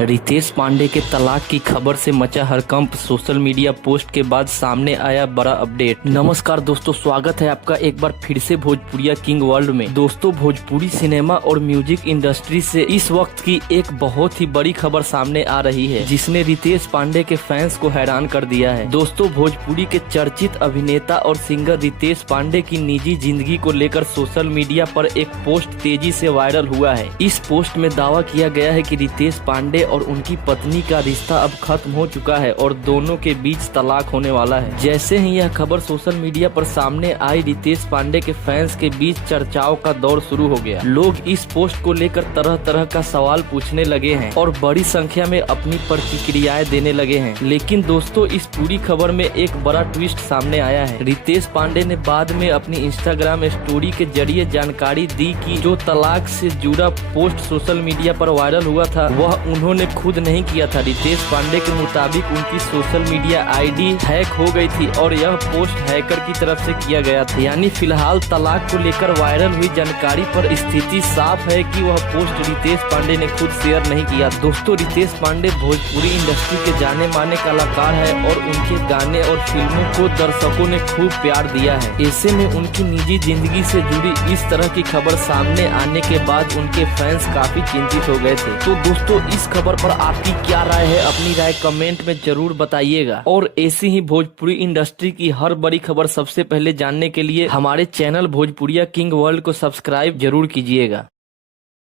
रितेश पांडे के तलाक की खबर से मचा हड़कंप। सोशल मीडिया पोस्ट के बाद सामने आया बड़ा अपडेट। नमस्कार दोस्तों, स्वागत है आपका एक बार फिर से भोजपुरिया किंग वर्ल्ड में। दोस्तों, भोजपुरी सिनेमा और म्यूजिक इंडस्ट्री से इस वक्त की एक बहुत ही बड़ी खबर सामने आ रही है, जिसने रितेश पांडे के फैंस को हैरान कर दिया है। दोस्तों, भोजपुरी के चर्चित अभिनेता और सिंगर रितेश पांडे की निजी जिंदगी को लेकर सोशल मीडिया पर एक पोस्ट तेजी से वायरल हुआ है। इस पोस्ट में दावा किया गया है कि रितेश पांडे और उनकी पत्नी का रिश्ता अब खत्म हो चुका है और दोनों के बीच तलाक होने वाला है। जैसे ही यह खबर सोशल मीडिया पर सामने आई, रितेश पांडे के फैंस के बीच चर्चाओं का दौर शुरू हो गया। लोग इस पोस्ट को लेकर तरह तरह का सवाल पूछने लगे हैं और बड़ी संख्या में अपनी प्रतिक्रियाएं देने लगे हैं। लेकिन दोस्तों, इस पूरी खबर में एक बड़ा ट्विस्ट सामने आया है। रितेश पांडे ने बाद में अपनी इंस्टाग्राम स्टोरी के जरिए जानकारी दी कि जो तलाक से जुड़ा पोस्ट सोशल मीडिया पर वायरल हुआ था, वह उन्होंने खुद नहीं किया था। रितेश पांडे के मुताबिक उनकी सोशल मीडिया आईडी हैक हो गई थी और यह पोस्ट हैकर की तरफ से किया गया था। यानी फिलहाल तलाक को लेकर वायरल हुई जानकारी पर स्थिति साफ है कि वह पोस्ट रितेश पांडे ने खुद शेयर नहीं किया। दोस्तों, रितेश पांडे भोजपुरी इंडस्ट्री के जाने माने कलाकार है और उनके गाने और फिल्मों को दर्शकों ने खूब प्यार दिया है। ऐसे में उनकी निजी जिंदगी से जुड़ी इस तरह की खबर सामने आने के बाद उनके फैंस काफी चिंतित हो गए थे। तो दोस्तों, इस खबर पर आपकी क्या राय है? अपनी राय कमेंट में जरूर बताइएगा। और ऐसी ही भोजपुरी इंडस्ट्री की हर बड़ी खबर सबसे पहले जानने के लिए हमारे चैनल भोजपुरिया किंग वर्ल्ड को सब्सक्राइब जरूर कीजिएगा।